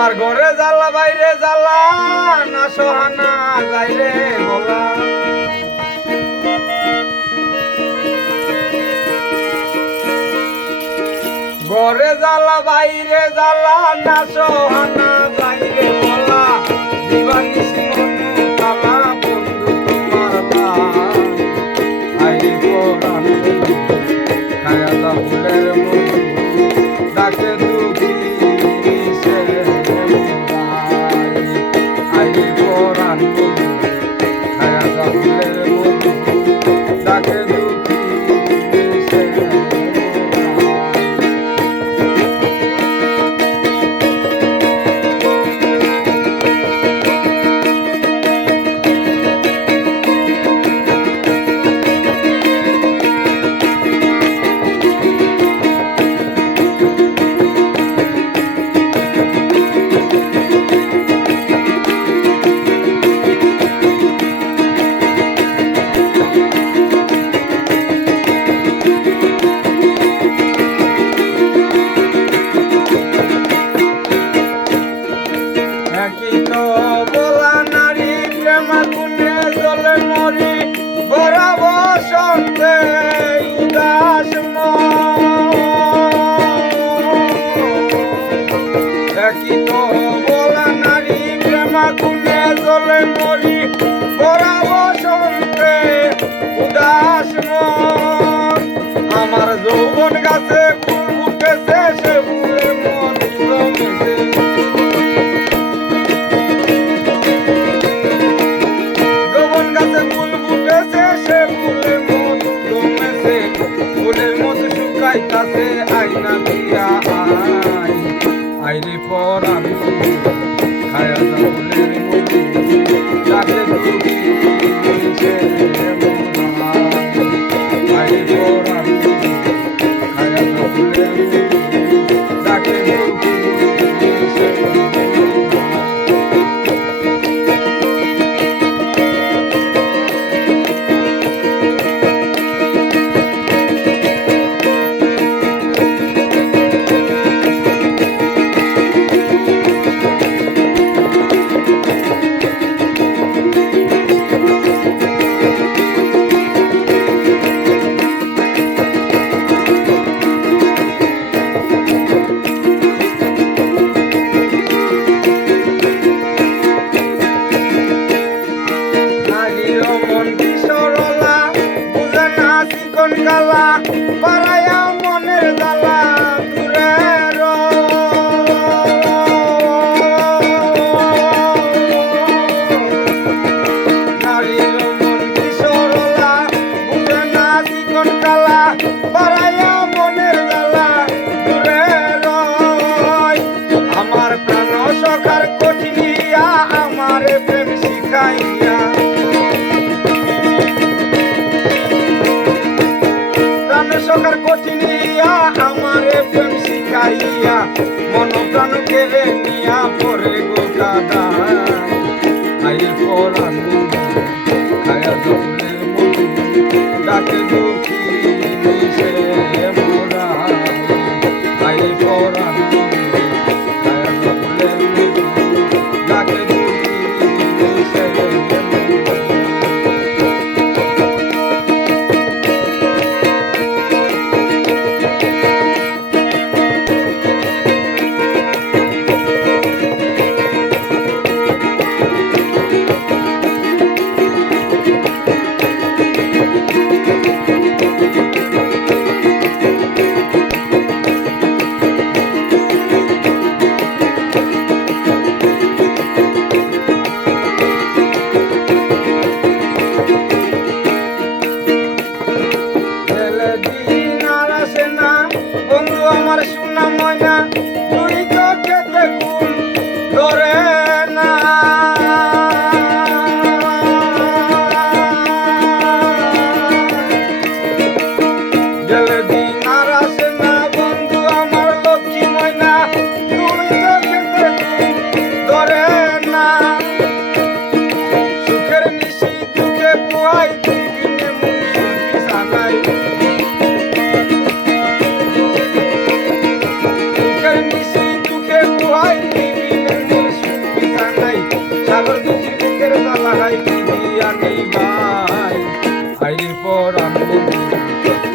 আমার ঘরে জ্বালা বাইরে জ্বালা না সোহানা যাইরে বলা ঘরে জ্বালা বাইরে জ্বালা না সোহানা যাইরে বলা দিবানিসি মনে তালা বন্ধু তোমার আইরে পরাণ খায়া দা ফুলের মধু ডাকে দুঃখী জলে মরি বড়া বসন্তে উদাস মন আমার যৌবন গাছে ফুল ফুটেছে সে ফুলের মন জমেছে যৌবন গাছে ফুল ফুটেছে সে ফুলের মন জমেছে ফুলের মতো শুকাইতাছে আইনা দিয়া আইরে পরাণ খায়া দা ফুলের মধু ডাকে দুঃখী আইরে পরাণ খায়া দা ফুলের মধু ডাকে দুঃখী গালা পারায়া মনের জ্বালা দূরে নারীর মন কিশোরলা বুঝে না চিকন কালা পারায়া মনের জ্বালা দূরে রয় আমার প্রাণ সখার কঠিনিয়া আমার প্রেম শিখাইয়া সকার কঠিনিয়া আমারে প্রেম শিখাইয়া মন প্রাণ কেড়ে নিয়া পরে গো দাদা আইরে পরাণ খায়া দা ফুলের মধু ডাকে দুঃখী সে মোরা আইরে পরাণ খায়া দা ফুলের মধু ডাকে দুঃখী সে আইরে পরাণ বন্ধু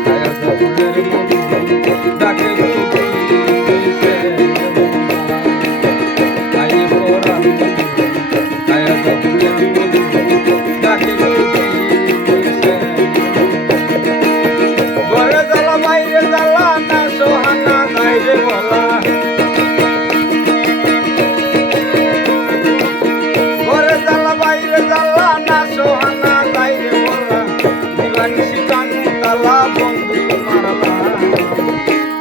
খায়া যা ফুলের মধু ডাকে দুঃখী দিছে আইরে পরাণ বন্ধু খায়া যা ফুলের মধু ডাকে দুঃখী দিছে ঘরে জ্বালা বাইরে জ্বালা না সোহানা যাইরে বলা ঘরে জ্বালা বাইরে জ্বালা না সোহানা যাইরে বলা দিবানিসি কানু তালা বন্ধু মারলা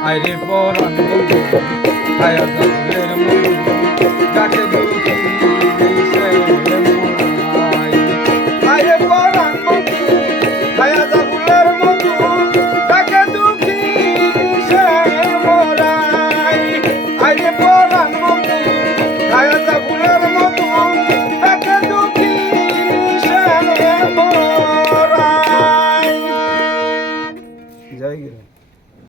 আইরে পরাণ বন্ধু খায়া যা ফুলের মধু ডাকে দুঃখী দিছে